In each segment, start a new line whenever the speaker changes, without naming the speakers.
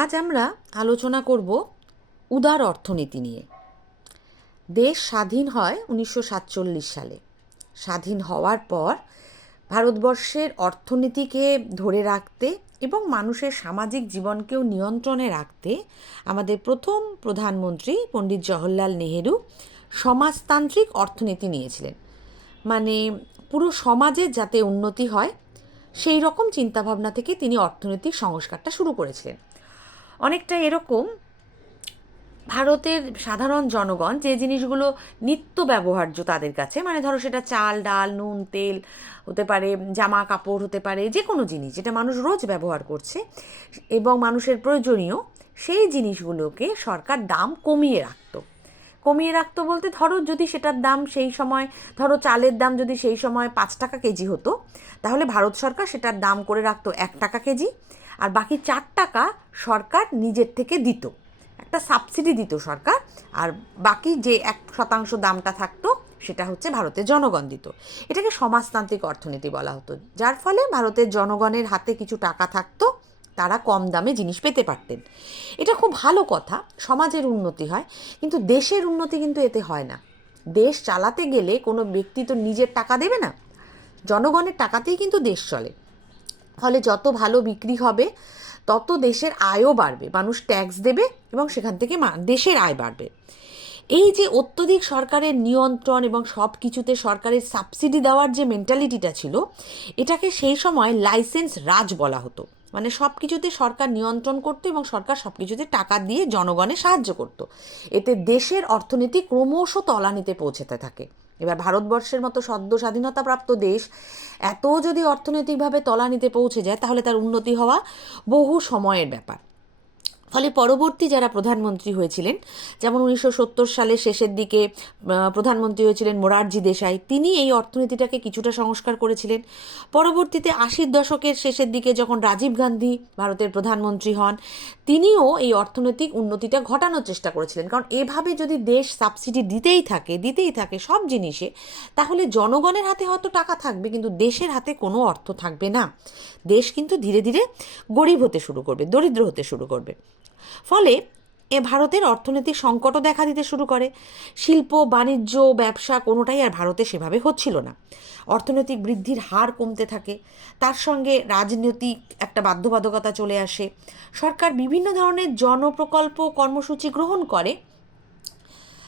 আজ আমরা আলোচনা করব উদার অর্থনীতি নিয়ে। দেশ স্বাধীন হয় উনিশশো সাতচল্লিশ সালে। স্বাধীন হওয়ার পর ভারতবর্ষের অর্থনীতিকে ধরে রাখতে এবং মানুষের সামাজিক জীবনকেও নিয়ন্ত্রণে রাখতে আমাদের প্রথম প্রধানমন্ত্রী পণ্ডিত জওহরলাল নেহেরু সমাজতান্ত্রিক অর্থনীতি নিয়েছিলেন। মানে পুরো সমাজের যাতে উন্নতি হয়, সেই রকম চিন্তাভাবনা থেকে তিনি অর্থনৈতিক সংস্কারটা শুরু করেছিলেন। অনেকটা এরকম ভারতের সাধারণ জনগণ যে জিনিসগুলো নিত্য ব্যবহার্য তাদের কাছে মানে ধরো সেটা চাল, ডাল, নুন, তেল হতে পারে, জামা কাপড় হতে পারে, যে কোনো জিনিস যেটা মানুষ রোজ ব্যবহার করছে এবং মানুষের প্রয়োজনীয়, সেই জিনিসগুলোকে সরকার দাম কমিয়ে রাখতো। কমিয়ে রাখতো বলতে ধরো যদি সেটার দাম সেই সময়, ধরো চালের দাম যদি সেই সময় পাঁচ টাকা কেজি হতো, তাহলে ভারত সরকার সেটার দাম করে রাখতো এক টাকা কেজি। আর বাকি চার টাকা সরকার নিজের থেকে দিত। একটা সাবসিডি দিত সরকার, আর বাকি যে এক শতাংশ দামটা থাকতো, সেটা হচ্ছে ভারতের জনগণ দিত। এটাকে সমাজতান্ত্রিক অর্থনীতি বলা হতো, যার ফলে ভারতের জনগণের হাতে কিছু টাকা থাকতো, তারা কম দামে জিনিস পেতে পারতেন। এটা খুব ভালো কথা, সমাজের উন্নতি হয়, কিন্তু দেশের উন্নতি কিন্তু এতে হয় না। দেশ চালাতে গেলে কোনো ব্যক্তি তো নিজের টাকা দেবে না। জনগণের টাকাতেই কিন্তু দেশ চলে। ফলে যত ভালো বিক্রি হবে, তত দেশের আয়ও বাড়বে। মানুষ ট্যাক্স দেবে এবং সেখান থেকে দেশের আয় বাড়বে। এই যে অত্যধিক সরকারের নিয়ন্ত্রণ এবং সব কিছুতে সরকারের সাবসিডি দেওয়ার যে মেন্টালিটিটা ছিল, এটাকে সেই সময় লাইসেন্স রাজ বলা হতো। মানে সব কিছুতে সরকার নিয়ন্ত্রণ করতো এবং সরকার সব কিছুতে টাকা দিয়ে জনগণে সাহায্য করত। এতে দেশের অর্থনীতি ক্রমশ তলানিতে পৌঁছেতে থাকে। এবার ভারতবর্ষের মতো সদ্য স্বাধীনতাপ্রাপ্ত দেশ এত যদি অর্থনৈতিকভাবে তলানিতে পৌঁছে যায়, তাহলে তার উন্নতি হওয়া বহু সময়ের ব্যাপার। ফলে পরবর্তী যারা প্রধানমন্ত্রী হয়েছিলেন, যেমন উনিশশো সত্তর সালের শেষের দিকে প্রধানমন্ত্রী হয়েছিলেন মোরারজি দেশাই, তিনি এই অর্থনীতিটাকে কিছুটা সংস্কার করেছিলেন। পরবর্তীতে আশির দশকের শেষের দিকে যখন রাজীব গান্ধী ভারতের প্রধানমন্ত্রী হন, তিনিও এই অর্থনৈতিক উন্নতিটা ঘটানোর চেষ্টা করেছিলেন। কারণ এভাবে যদি দেশ সাবসিডি দিতেই থাকে দিতেই থাকে সব জিনিসে, তাহলে জনগণের হাতে হয়তো টাকা থাকবে, কিন্তু দেশের হাতে কোনো অর্থ থাকবে না। দেশ কিন্তু ধীরে ধীরে গরিব হতে শুরু করবে, দরিদ্র হতে শুরু করবে। ফলে এ ভারতের অর্থনৈতিক সংকটও দেখা দিতে শুরু করে। শিল্প, বাণিজ্য, ব্যবসা কোনোটাই আর ভারতে সেভাবে হচ্ছিল না। অর্থনৈতিক বৃদ্ধির হার কমতে থাকে। তার সঙ্গে রাজনৈতিক একটা বাধ্যবাধকতা চলে আসে। সরকার বিভিন্ন ধরনের জনপ্রকল্প কর্মসূচি গ্রহণ করে।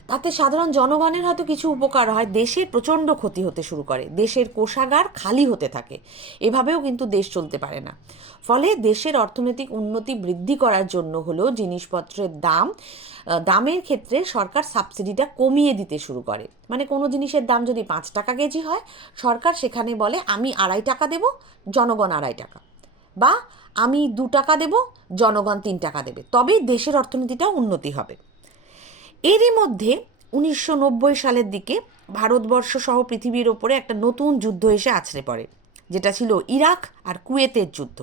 তাতে সাধারণ জনগণের হয়তো কিছু উপকার হয়। দেশের প্রচণ্ড ক্ষতি হতে শুরু করে। দেশের কোষাগার খালি হতে থাকে। এভাবেও কিন্তু দেশ চলতে পারে না। ফলে দেশের অর্থনৈতিক উন্নতি বৃদ্ধি করার জন্য হলেও জিনিসপত্রের দাম দামের ক্ষেত্রে সরকার সাবসিডিটা কমিয়ে দিতে শুরু করে। মানে কোনো জিনিসের দাম যদি পাঁচ টাকা কেজি হয়, সরকার সেখানে বলে, আমি আড়াই টাকা দেব, জনগণ আড়াই টাকা। বা, আমি দু টাকা দেব, জনগণ তিন টাকা দেবে। তবেই দেশের অর্থনীতিটা উন্নতি হবে। এরই মধ্যে উনিশশো নব্বই সালের দিকে ভারতবর্ষ সহ পৃথিবীর ওপরে একটা নতুন যুদ্ধ এসে আছড়ে পড়ে, যেটা ছিল ইরাক আর কুয়েতের যুদ্ধ,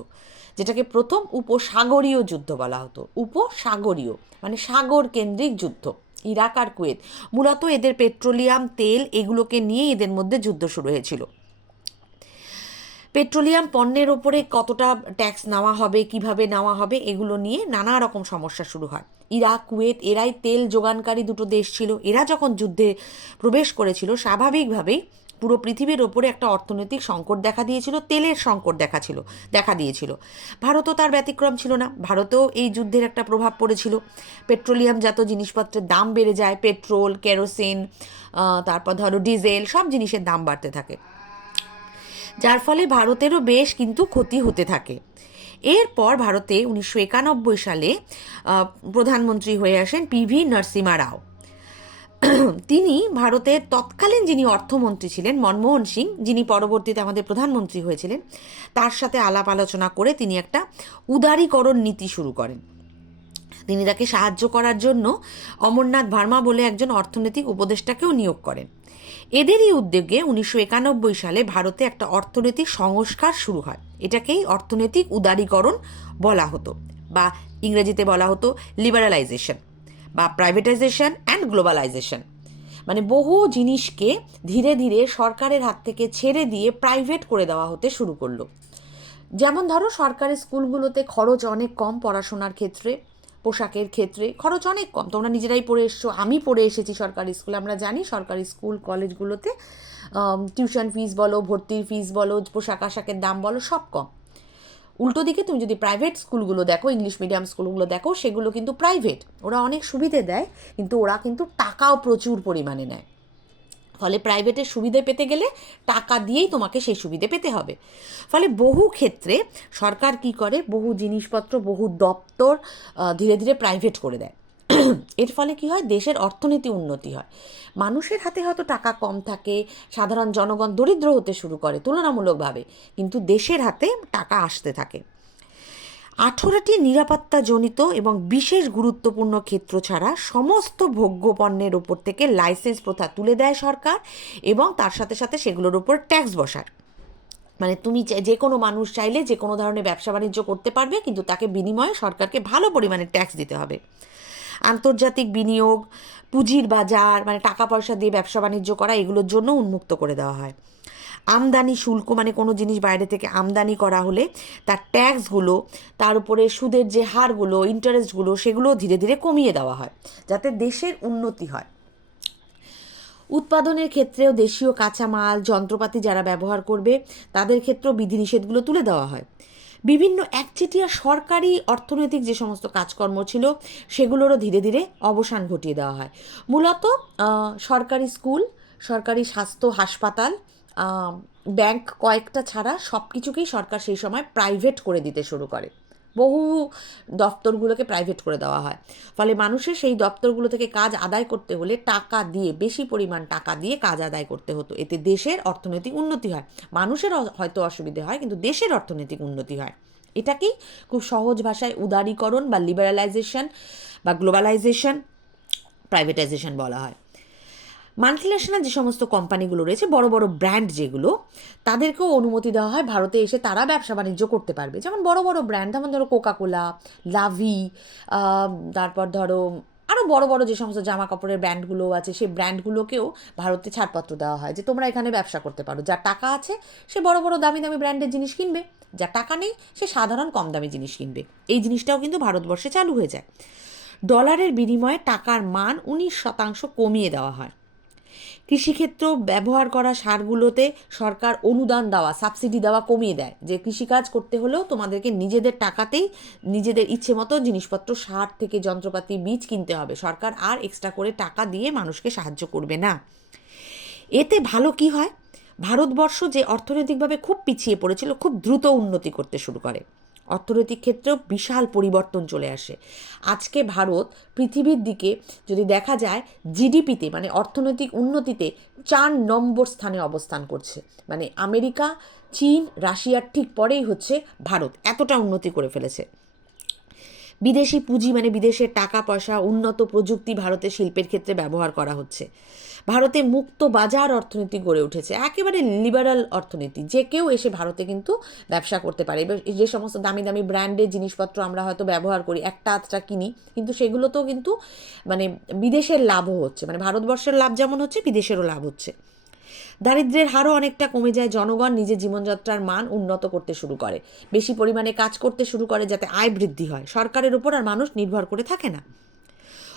যেটাকে প্রথম উপসাগরীয় যুদ্ধ বলা হতো। উপসাগরীয় মানে সাগর কেন্দ্রিক যুদ্ধ, ইরাক আর কুয়েত। মূলত এদের পেট্রোলিয়াম, তেল, এগুলোকে নিয়ে এদের মধ্যে যুদ্ধ শুরু হয়েছিল। পেট্রোলিয়াম পণ্যের ওপরে কতটা ট্যাক্স নেওয়া হবে, কীভাবে নেওয়া হবে, এগুলো নিয়ে নানা রকম সমস্যা শুরু হয়। ইরাক, কুয়েত, এরাই তেল যোগানকারী দুটো দেশ ছিল। এরা যখন যুদ্ধে প্রবেশ করেছিল, স্বাভাবিকভাবেই পুরো পৃথিবীর ওপরে একটা অর্থনৈতিক সংকট দেখা দিয়েছিল, তেলের সংকট দেখা ছিল, দেখা দিয়েছিল। ভারতও তার ব্যতিক্রম ছিল না। ভারতেও এই যুদ্ধের একটা প্রভাব পড়েছিল। পেট্রোলিয়াম জাত জিনিসপত্রের দাম বেড়ে যায়, পেট্রোল, কেরোসিন তারপর ধরো ডিজেল, সব জিনিসের দাম বাড়তে থাকে। যার ফলে ভারতেরও বেশ কিন্তু ক্ষতি হতে থাকে। এরপর ভারতে উনিশশো একানব্বই সালে প্রধানমন্ত্রী হয়ে আসেন পিভি নরসিমা রাও। তিনি ভারতের তৎকালীন যিনি অর্থমন্ত্রী ছিলেন, মনমোহন সিং, যিনি পরবর্তীতে আমাদের প্রধানমন্ত্রী হয়েছিলেন, তার সাথে আলাপ আলোচনা করে তিনি একটা উদারীকরণ নীতি শুরু করেন। তিনি তাকে সাহায্য করার জন্য অমরনাথ ভার্মা বলে একজন অর্থনৈতিক উপদেষ্টাকেও নিয়োগ করেন। এদেরই উদ্যোগে উনিশশো একানব্বই সালে ভারতে একটা অর্থনৈতিক সংস্কার শুরু হয়। এটাকেই অর্থনৈতিক উদারীকরণ বলা হতো বা ইংরেজিতে বলা হতো লিবারালাইজেশন বা প্রাইভেটাইজেশন অ্যান্ড গ্লোবালাইজেশন। মানে বহু জিনিসকে ধীরে ধীরে সরকারের হাত থেকে ছেড়ে দিয়ে প্রাইভেট করে দেওয়া হতে শুরু করল। যেমন ধরো সরকারি স্কুলগুলোতে খরচ অনেক কম পড়াশোনার ক্ষেত্রে। পোশাকের ক্ষেত্রে খরচ অনেক কম। তোমরা নিজেরাই পড়ে এসছো, আমি পড়ে এসেছি সরকারি স্কুলে। আমরা জানি সরকারি স্কুল, কলেজগুলোতে টিউশন ফিস বলো, ভর্তির ফিস বলো, পোশাক আশাকের দাম বলো, সব কম। উল্টো দিকে তুমি যদি প্রাইভেট স্কুলগুলো দেখো ইংলিশ মিডিয়াম স্কুলগুলো দেখো, সেগুলো কিন্তু প্রাইভেট ওরা অনেক সুবিধে দেয়, কিন্তু ওরা কিন্তু টাকাও প্রচুর পরিমাণে নেয়। ফলে প্রাইভেটের সুবিধে পেতে গেলে টাকা দিয়েই তোমাকে সেই সুবিধে পেতে হবে। ফলে বহু ক্ষেত্রে সরকার কি করে? বহু জিনিসপত্র, বহু দপ্তর ধীরে ধীরে প্রাইভেট করে দেয়। এর ফলে কি হয়? দেশের অর্থনীতি উন্নতি হয়। মানুষের হাতে হয়তো টাকা কম থাকে, সাধারণ জনগণ দরিদ্র হতে শুরু করে তুলনামূলকভাবে, কিন্তু দেশের হাতে টাকা আসতে থাকে। আঠেরোটি নিরাপত্তাজনিত এবং বিশেষ গুরুত্বপূর্ণ ক্ষেত্র ছাড়া সমস্ত ভোগ্য পণ্যের ওপর থেকে লাইসেন্স প্রথা তুলে দেয় সরকার এবং তার সাথে সাথে সেগুলোর ওপর ট্যাক্স বসায়। মানে তুমি যে কোনো মানুষ চাইলে যে কোনো ধরনের ব্যবসা বাণিজ্য করতে পারবে, কিন্তু তাকে বিনিময়ে সরকারকে ভালো পরিমাণে ট্যাক্স দিতে হবে। আন্তর্জাতিক বিনিয়োগ, পুঁজির বাজার মানে টাকা পয়সা দিয়ে ব্যবসা বাণিজ্য করা, এগুলোর জন্য উন্মুক্ত করে দেওয়া হয়। আমদানি শুল্ক মানে কোনো জিনিস বাইরে থেকে আমদানি করা হলে তার ট্যাক্সগুলো, তার উপরে সুদের যে হারগুলো, ইন্টারেস্টগুলো সেগুলো ধীরে ধীরে কমিয়ে দেওয়া হয়, যাতে দেশের উন্নতি হয়। উৎপাদনের ক্ষেত্রেও দেশীয় কাঁচামাল, যন্ত্রপাতি যারা ব্যবহার করবে, তাদের ক্ষেত্রেও বিধিনিষেধগুলো তুলে দেওয়া হয়। বিভিন্ন একচেটিয়া সরকারি অর্থনৈতিক যে সমস্ত কাজকর্ম ছিল, সেগুলোরও ধীরে ধীরে অবসান ঘটিয়ে দেওয়া হয়। মূলত সরকারি স্কুল, সরকারি স্বাস্থ্য হাসপাতাল ব্যাংক কয়েকটা ছাড়া সব কিছুকেই সরকার সেই সময় প্রাইভেট করে দিতে শুরু করে। বহু দপ্তরগুলোকে প্রাইভেট করে দেওয়া হয়। ফলে মানুষের সেই দপ্তরগুলো থেকে কাজ আদায় করতে হলে টাকা দিয়ে, বেশি পরিমাণ টাকা দিয়ে কাজ আদায় করতে হতো। এতে দেশের অর্থনৈতিক উন্নতি হয়। মানুষের হয়তো অসুবিধে হয়, কিন্তু দেশের অর্থনৈতিক উন্নতি হয়। এটাকেই খুব সহজ ভাষায় উদারীকরণ বা লিবারালাইজেশন বা গ্লোবালাইজেশন প্রাইভেটাইজেশন বলা হয়। মাল্টিন্যাশনাল যে সমস্ত কোম্পানিগুলো রয়েছে, বড় বড় ব্র্যান্ড যেগুলো, তাদেরকেও অনুমতি দেওয়া হয়। ভারতে এসে তারা ব্যবসা বাণিজ্য করতে পারবে। যেমন বড় বড় ব্র্যান্ড, যেমন ধরো কোকাকোলা লাভি তারপর ধরো আরও বড় বড় যে সমস্ত জামা কাপড়ের ব্র্যান্ডগুলো আছে, সেই ব্র্যান্ডগুলোকেও ভারতে ছাড়পত্র দেওয়া হয়, যে তোমরা এখানে ব্যবসা করতে পারো। যার টাকা আছে, সে বড় বড় দামি দামি ব্র্যান্ডের জিনিস কিনবে। যার টাকা নেই, সে সাধারণ কম দামি জিনিস কিনবে। এই জিনিসটাও কিন্তু ভারতবর্ষে চালু হয়ে যায়। ডলারের বিনিময়ে টাকার মান উনিশ শতাংশ কমিয়ে দেওয়া হয়। কৃষিক্ষেত্র ব্যবহার করা সারগুলোতে সরকার অনুদান দেওয়া, সাবসিডি দেওয়া কমিয়ে দেয়। যে কৃষিকাজ করতে হলেও তোমাদেরকে নিজেদের টাকাতেই নিজেদের ইচ্ছে মতো জিনিসপত্র, সার থেকে যন্ত্রপাতি, বীজ কিনতে হবে। সরকার আর এক্সট্রা করে টাকা দিয়ে মানুষকে সাহায্য করবে না। এতে ভালো কি হয়? ভারতবর্ষ যে অর্থনৈতিকভাবে খুব পিছিয়ে পড়েছিল, খুব দ্রুত উন্নতি করতে শুরু করে। অর্থনৈতিক ক্ষেত্রেও বিশাল পরিবর্তন চলে আসে। আজকে ভারত পৃথিবীর দিকে যদি দেখা যায়, জিডিপিতে মানে অর্থনৈতিক উন্নতিতে চার নম্বর স্থানে অবস্থান করছে। মানে আমেরিকা, চীন রাশিয়ার ঠিক পরেই হচ্ছে ভারত। এতটা উন্নতি করে ফেলেছে। বিদেশি পুঁজি মানে বিদেশের টাকা পয়সা উন্নত প্রযুক্তি ভারতের শিল্পের ক্ষেত্রে ব্যবহার করা হচ্ছে। ভারতে মুক্ত বাজার অর্থনীতি গড়ে উঠেছে। একেবারে লিবারাল অর্থনীতি। যে কেউ এসে ভারতে কিন্তু ব্যবসা করতে পারে। এবার যে সমস্ত দামি দামি ব্র্যান্ডের জিনিসপত্র আমরা হয়তো ব্যবহার করি, একটা আধটা কিনি, কিন্তু সেগুলোতেও কিন্তু মানে বিদেশের লাভও হচ্ছে। মানে ভারতবর্ষের লাভ যেমন হচ্ছে, বিদেশেরও লাভ হচ্ছে। দারিদ্র্যের হারও অনেকটা কমে যায়। জনগণ নিজের জীবনযাত্রার মান উন্নত করতে শুরু করে। বেশি পরিমাণে কাজ করতে শুরু করে যাতে আয় বৃদ্ধি হয়। সরকারের উপর আর মানুষ নির্ভর করে থাকে না।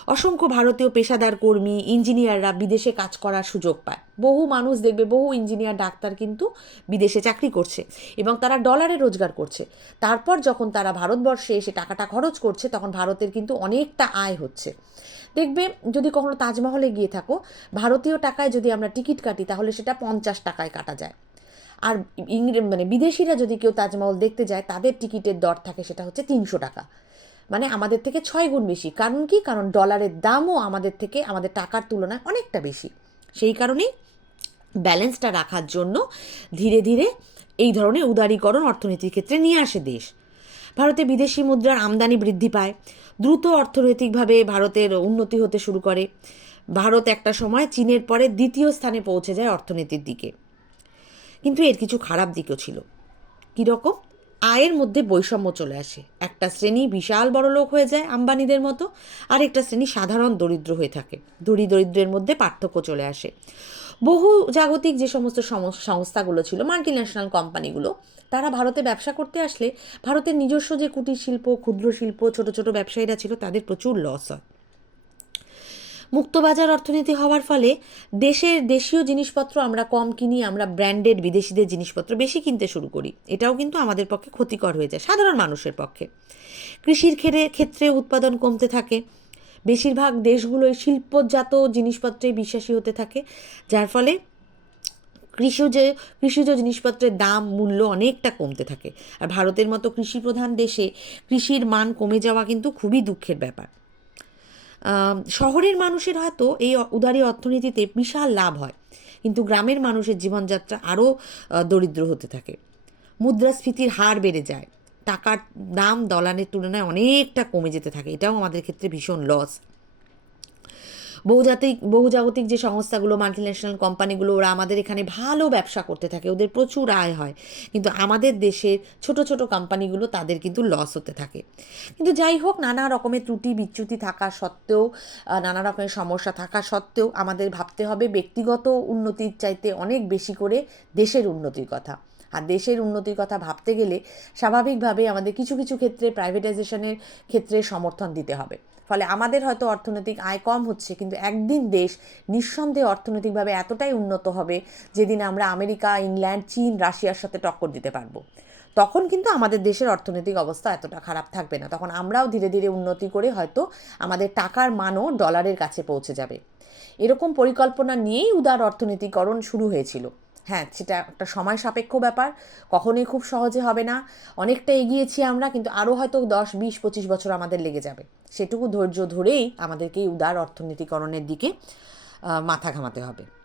অসংখ্য ভারতীয় পেশাদার কর্মী, ইঞ্জিনিয়াররা বিদেশে কাজ করার সুযোগ পায়। বহু মানুষ দেখবে, বহু ইঞ্জিনিয়ার, ডাক্তার কিন্তু বিদেশে চাকরি করছে এবং তারা ডলারে রোজগার করছে। তারপর যখন তারা ভারতবর্ষে এসে টাকাটা খরচ করছে, তখন ভারতের কিন্তু অনেকটা আয় হচ্ছে। দেখবে, যদি কখনো তাজমহলে গিয়ে থাকো, ভারতীয় টাকায় যদি আমরা টিকিট কাটি, তাহলে সেটা পঞ্চাশ টাকায় কাটা যায়। আর ইংরে মানে বিদেশিরা যদি কেউ তাজমহল দেখতে যায়, তাদের টিকিটের দর থাকে সেটা হচ্ছে তিনশো টাকা। মানে আমাদের থেকে ছয় গুণ বেশি। কারণ কি? কারণ ডলারের দামও আমাদের থেকে, আমাদের টাকার তুলনায় অনেকটা বেশি। সেই কারণেই ব্যালেন্সটা রাখার জন্য ধীরে ধীরে এই ধরনের উদারীকরণ অর্থনীতির ক্ষেত্রে নিয়ে আসে দেশ। ভারতে বিদেশি মুদ্রার আমদানি বৃদ্ধি পায়। দ্রুত অর্থনৈতিকভাবে ভারতের উন্নতি হতে শুরু করে। ভারত একটা সময় চীনের পরে দ্বিতীয় স্থানে পৌঁছে যায় অর্থনীতির দিকে। কিন্তু এর কিছু খারাপ দিকও ছিল। কীরকম? আয়ের মধ্যে বৈষম্য চলে আসে। একটা শ্রেণি বিশাল বড় লোক হয়ে যায় আম্বানিদের মতো আর একটা শ্রেণি সাধারণ দরিদ্র হয়ে থাকে। দরি দরিদ্রের মধ্যে পার্থক্য চলে আসে। বহু জাগতিক যে সমস্ত সংস্থাগুলো ছিল মাল্টি ন্যাশনাল কোম্পানিগুলো তারা ভারতে ব্যবসা করতে আসলে ভারতের নিজস্ব যে কুটির শিল্প ক্ষুদ্র শিল্প ছোট ছোট ব্যবসায়ীরা ছিল, তাদের প্রচুর লস হয়। মুক্তবাজার অর্থনীতি হওয়ার ফলে দেশের দেশীয় জিনিসপত্র আমরা কম কিনি, আমরা ব্র্যান্ডেড বিদেশিদের জিনিসপত্র বেশি কিনতে শুরু করি। এটাও কিন্তু আমাদের পক্ষে ক্ষতিকর হয়ে যায়, সাধারণ মানুষের পক্ষে। কৃষির ক্ষেত্রে ক্ষেত্রে উৎপাদন কমতে থাকে। বেশিরভাগ দেশগুলোই শিল্পজাত জিনিসপত্রে বিশ্বাসী হতে থাকে, যার ফলে কৃষিজ কৃষিজ জিনিসপত্রের দাম, মূল্য অনেকটা কমতে থাকে। আর ভারতের মতো কৃষি প্রধান দেশে কৃষির মান কমে যাওয়া কিন্তু খুবই দুঃখের ব্যাপার। শহরের মানুষের হয়তো এই উদারী অর্থনীতিতে বিশাল লাভ হয়। কিন্তু গ্রামের মানুষের জীবনযাত্রা আরও দরিদ্র হতে থাকে। মুদ্রাস্ফীতির হার বেড়ে যায়। টাকার দাম দলানের তুলনায় অনেকটা কমে যেতে থাকে। এটাও আমাদের ক্ষেত্রে ভীষণ লস বহুজাতিক, বহুজাগতিক যে সংস্থাগুলো মাল্টিন্যাশনাল কোম্পানিগুলো ওরা আমাদের এখানে ভালো ব্যবসা করতে থাকে। ওদের প্রচুর আয় হয়। কিন্তু আমাদের দেশের ছোট ছোট কোম্পানিগুলো তাদের কিন্তু লস হতে থাকে। কিন্তু যাই হোক, নানা রকমের ত্রুটি, বিচ্যুতি থাকা সত্ত্বেও নানা রকমের সমস্যা থাকা সত্ত্বেও আমাদের ভাবতে হবে ব্যক্তিগত উন্নতির চাইতে অনেক বেশি করে দেশের উন্নতির কথা। আর দেশের উন্নতির কথা ভাবতে গেলে স্বাভাবিকভাবে আমাদের কিছু কিছু ক্ষেত্রে প্রাইভেটাইজেশনের ক্ষেত্রে সমর্থন দিতে হবে। ফলে আমাদের হয়তো অর্থনৈতিক আয় কম হচ্ছে, কিন্তু একদিন দেশ নিঃসন্দেহে অর্থনৈতিকভাবে এতটাই উন্নত হবে যেদিন আমরা আমেরিকা, ইংল্যান্ড, চীন, রাশিয়ার সাথে টক্কর দিতে পারব। তখন কিন্তু আমাদের দেশের অর্থনৈতিক অবস্থা এতটা খারাপ থাকবে না। তখন আমরাও ধীরে ধীরে উন্নতি করে হয়তো আমাদের টাকার মানও ডলারের কাছে পৌঁছে যাবে। এরকম পরিকল্পনা নিয়েই উদার অর্থনীতিকরণ শুরু হয়েছিল। হ্যাঁ সেটা একটা সময় সাপেক্ষ ব্যাপার, কখনোই খুব সহজে হবে না। অনেকটা এগিয়েছি আমরা, কিন্তু আরও হয়তো দশ, বিশ, পঁচিশ বছর আমাদের লেগে যাবে। সেটুকু ধৈর্য ধরেই আমাদেরকে এই উদার অর্থনীতিকরণের দিকে মাথা ঘামাতে হবে।